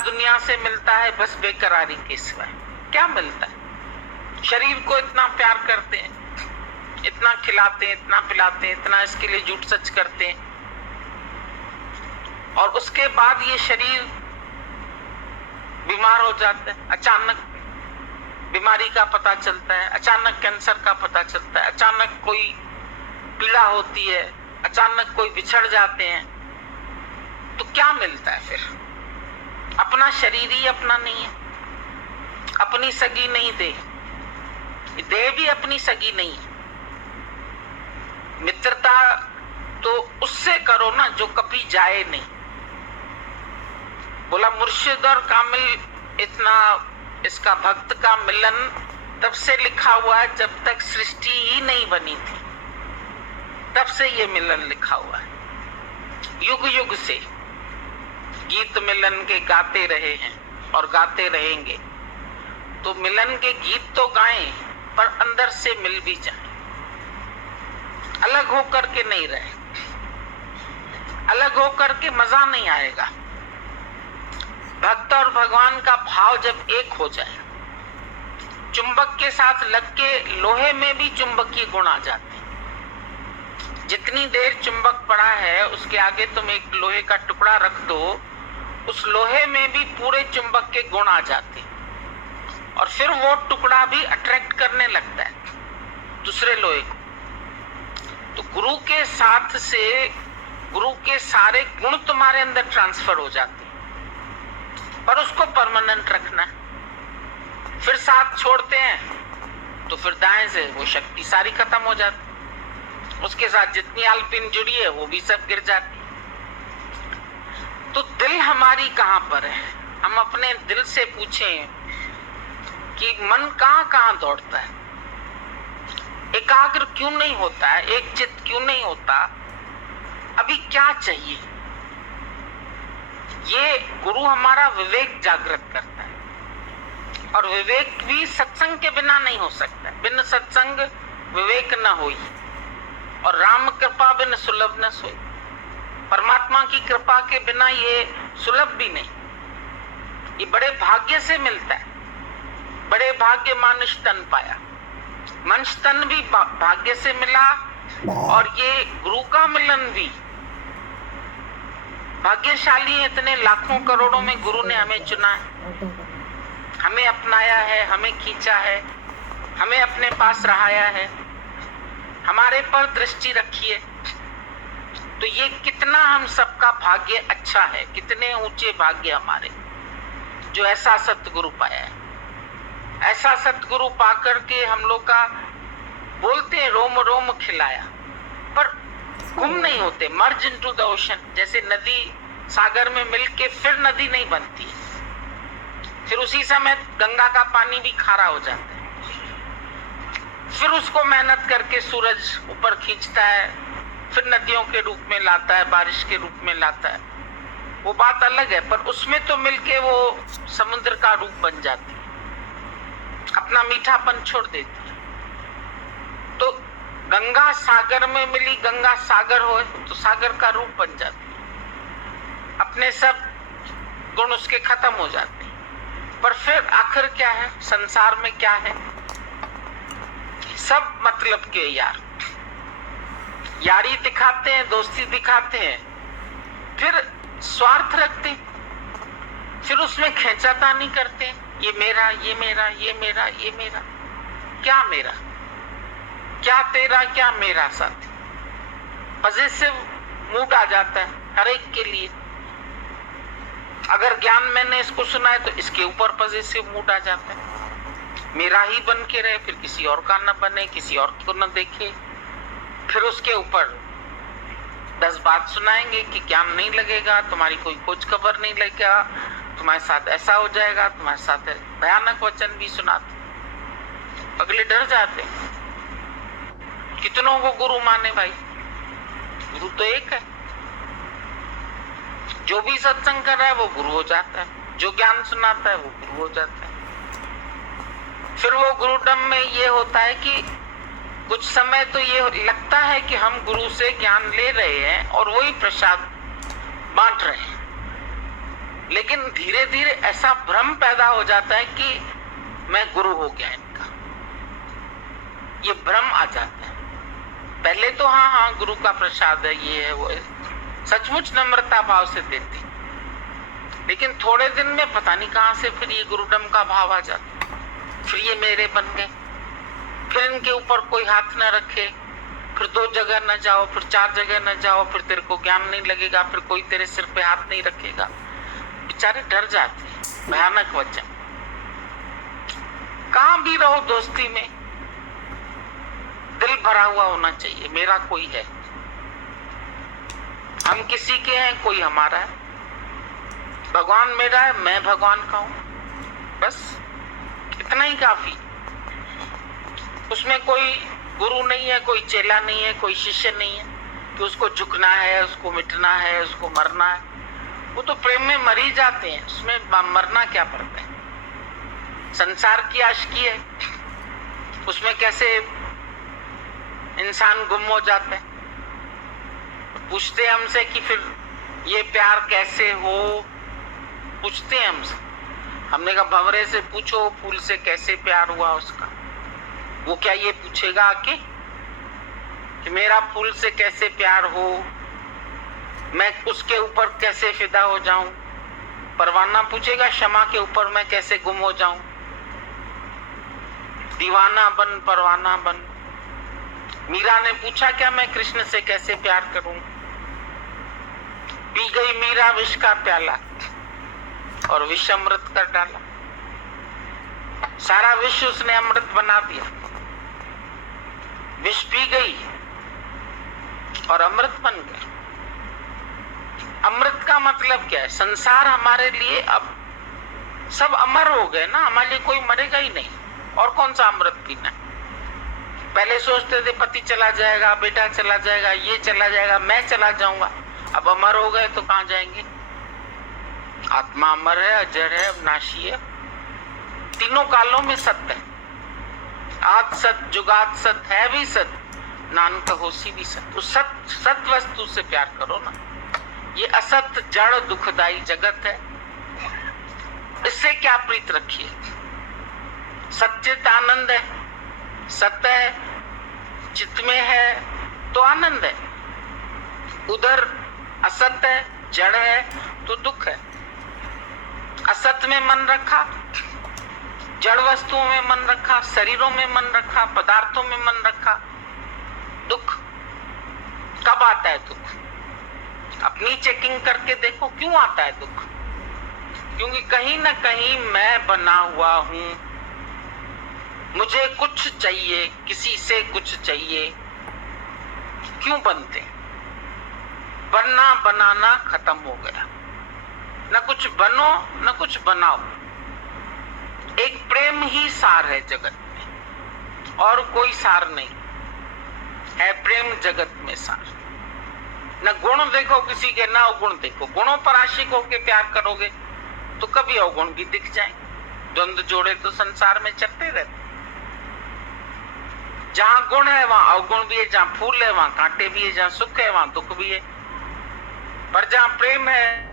दुनिया से मिलता है बस बेकरारी के सिवाय। क्या मिलता है? शरीर को इतना प्यार करते हैं, इतना खिलाते हैं, इतना पिलाते हैं, इतना इसके लिए झूठ सच करते हैं, और उसके बाद ये शरीर बीमार हो जाता है। अचानक बीमारी का पता चलता है, अचानक कैंसर का पता चलता है, अचानक कोई पीड़ा होती है, अचानक कोई बिछड़ जाते हैं। तो क्या मिलता है फिर? अपना शरीर ही अपना नहीं है, अपनी सगी नहीं देह भी अपनी सगी नहीं है। मित्रता तो उससे करो ना जो कभी जाए नहीं। बोला मुर्शिद और कामिल इतना इसका भक्त का मिलन तब से लिखा हुआ है जब तक सृष्टि ही नहीं बनी थी, तब से ये मिलन लिखा हुआ है। युग युग से गीत मिलन के गाते रहे हैं और गाते रहेंगे। तो मिलन के गीत तो गाएं पर अंदर से मिल भी जाएं, अलग होकर के नहीं रहे। अलग होकर के मजा नहीं आएगा। भक्त और भगवान का भाव जब एक हो जाए, चुंबक के साथ लग के लोहे में भी चुंबकीय गुण आ जाते हैं। जितनी देर चुंबक पड़ा है उसके आगे तुम एक लोहे का टुकड़ा रख दो, उस लोहे में भी पूरे चुंबक के गुण आ जाते हैं, और फिर वो टुकड़ा भी अट्रैक्ट करने लगता है दूसरे लोहे को। तो गुरु के साथ से गुरु के सारे गुण तुम्हारे अंदर ट्रांसफर हो जाते हैं, पर उसको परमानेंट रखना है। फिर साथ छोड़ते हैं तो फिर दाएं से वो शक्ति सारी खत्म हो जाती है, उसके साथ जितनी आलपिन जुड़ी है वो भी सब गिर जाती है। तो दिल हमारी कहां पर है? हम अपने दिल से पूछें कि मन कहां कहां दौड़ता है, एकाग्र क्यों नहीं होता है, एक चित्त क्यों नहीं होता, अभी क्या चाहिए? ये गुरु हमारा विवेक जागृत करता है, और विवेक भी सत्संग के बिना नहीं हो सकता। बिन सत्संग विवेक न होई, और राम कृपा बिन सुलभ न सोई। परमात्मा की कृपा के बिना ये सुलभ भी नहीं। ये बड़े भाग्य से मिलता है। बड़े भाग्य मानुष तन पाया। मनुष्य तन भी भाग्य से मिला, और ये गुरु का मिलन भी। भाग्यशाली है, इतने लाखों करोड़ों में गुरु ने हमें चुना है, हमें अपनाया है, हमें खींचा है, हमें अपने पास रहाया है, हमारे पर दृष्टि रखी है। तो ये कितना हम सबका भाग्य अच्छा है, कितने ऊंचे भाग्य हमारे, जो ऐसा सतगुरु पाया है। ऐसा सतगुरु पाकर के हम लोग का बोलते हैं रोम रोम खिलाया, पर गुम नहीं होते। मर्ज इनटू द ओशन, जैसे नदी सागर में मिलके फिर नदी नहीं बनती, फिर उसी समय गंगा का पानी भी खारा हो जाता है, फिर उसको मेहनत करके सूरज ऊपर खींचता है, फिर नदियों के रूप में लाता है, बारिश के रूप में लाता है। वो बात अलग है, पर उसमें तो मिलके वो समुद्र का रूप बन जाती है, अपना मीठापन छोड़ देती है। तो गंगा सागर में मिली, गंगा सागर हो तो सागर का रूप बन जाती है, अपने सब गुण उसके खत्म हो जाते हैं। पर फिर आखिर क्या है संसार में? क्या है? सब मतलब के यार, यारी दिखाते हैं, दोस्ती दिखाते हैं, फिर स्वार्थ रखते हैं, फिर उसमें खींचातानी करते हैं, ये मेरा, ये मेरा, ये मेरा, ये मेरा। क्या मेरा, क्या तेरा, क्या मेरा? साथी पॉजिटिव मूड आ जाता है हर एक के लिए। अगर ज्ञान मैंने इसको सुना है तो इसके ऊपर पॉजिटिव मूड आ जाता है, मेरा ही बन के रहे, फिर किसी और का न बने, किसी और को न देखे, फिर उसके ऊपर 10 बात सुनाएंगे कि ज्ञान नहीं लगेगा, तुम्हारी कोई खोज खबर नहीं लगेगा, तुम्हारे साथ ऐसा हो जाएगा, तुम्हारे साथ भयानक वचन भी सुनाते। अगले डर जाते। कितनों को गुरु माने भाई? गुरु तो एक है। जो भी सत्संग कर रहा है वो गुरु हो जाता है, जो ज्ञान सुनाता है वो गुरु हो जाता है। फिर वो गुरुडम में ये होता है कि कुछ समय तो ये लगता है कि हम गुरु से ज्ञान ले रहे हैं और वही प्रसाद बांट रहे हैं, लेकिन धीरे धीरे ऐसा भ्रम पैदा हो जाता है कि मैं गुरु हो गया इनका, ये भ्रम आ जाता है। पहले तो हाँ गुरु का प्रसाद है, ये है वो है, सचमुच नम्रता भाव से देती, लेकिन थोड़े दिन में पता नहीं कहां से फिर ये गुरुडम का भाव आ जाता, फिर ये मेरे बन गए, फिर इनके ऊपर कोई हाथ न रखे, फिर 2 जगह न जाओ, फिर 4 जगह न जाओ, फिर तेरे को ज्ञान नहीं लगेगा, फिर कोई तेरे सिर पे हाथ नहीं रखेगा। बेचारे डर जाते हैं, भयानक वचन। कहां भी रहो दोस्ती में दिल भरा हुआ होना चाहिए, मेरा कोई है, हम किसी के हैं, कोई हमारा है, भगवान मेरा है, मैं भगवान का हूं, बस इतना ही काफी। उसमें कोई गुरु नहीं है, कोई चेला नहीं है, कोई शिष्य नहीं है कि उसको झुकना है, उसको मिटना है, उसको मरना है। वो तो प्रेम में मर ही जाते हैं, उसमें मरना क्या पड़ता है। संसार की आशिकी है, उसमें कैसे इंसान गुम हो जाता है। पूछते हैं हमसे कि फिर ये प्यार कैसे हो, पूछते हैं हमसे। हमने कहा भंवरे से पूछो फूल से कैसे प्यार हुआ उसका। वो क्या ये पूछेगा आके कि मेरा फूल से कैसे प्यार हो, मैं उसके ऊपर कैसे फिदा हो जाऊं। परवाना पूछेगा शमा के ऊपर मैं कैसे गुम हो जाऊं। दीवाना बन परवाना बन। मीरा ने पूछा क्या मैं कृष्ण से कैसे प्यार करूं। पी गई मीरा विष का प्याला और विष अमृत कर डाला। सारा विष उसने अमृत बना दिया। विष पी गई और अमृत बन गया। अमृत का मतलब क्या है? संसार हमारे लिए अब सब अमर हो गए ना, हमारे लिए कोई मरेगा ही नहीं, और कौन सा अमृत पीना। पहले सोचते थे पति चला जाएगा, बेटा चला जाएगा, ये चला जाएगा, मैं चला जाऊंगा। अब अमर हो गए तो कहां जाएंगे? आत्मा अमर है, अजर है, अविनाशी है, तीनों कालों में सत्य है। आज सत, जुगात सत, है भी सत, नानक होसी भी सत। तो सत वस्तु से प्यार करो ना। ये असत जड़ दुखदाई जगत है, इससे क्या प्रीत रखिए। सच्चित आनंद है, सत्य है, चित्त में है तो आनंद है। उधर असत्य है, जड़ है तो दुख है। असत में मन रखा, जड़ वस्तुओं में मन रखा, शरीरों में मन रखा, पदार्थों में मन रखा, दुख। कब आता है दुख? अपनी चेकिंग करके देखो क्यों आता है दुख। क्योंकि कहीं ना कहीं मैं बना हुआ हूं, मुझे कुछ चाहिए, किसी से कुछ चाहिए। क्यों बनते? बनना बनाना खत्म हो गया। न कुछ बनो न कुछ बनाओ। एक प्रेम ही सार है जगत में, और कोई सार नहीं है। प्रेम जगत में सार। न गुण देखो किसी के, ना अवगुण देखो। गुणों पर आशिक होकर प्यार करोगे तो कभी अवगुण भी दिख जाएंगे। द्वंद्व जोड़े तो संसार में चलते रहते। जहां गुण है वहां अवगुण भी है, जहां फूल है वहां कांटे भी है, जहां सुख है वहां दुख भी है। पर जहां प्रेम है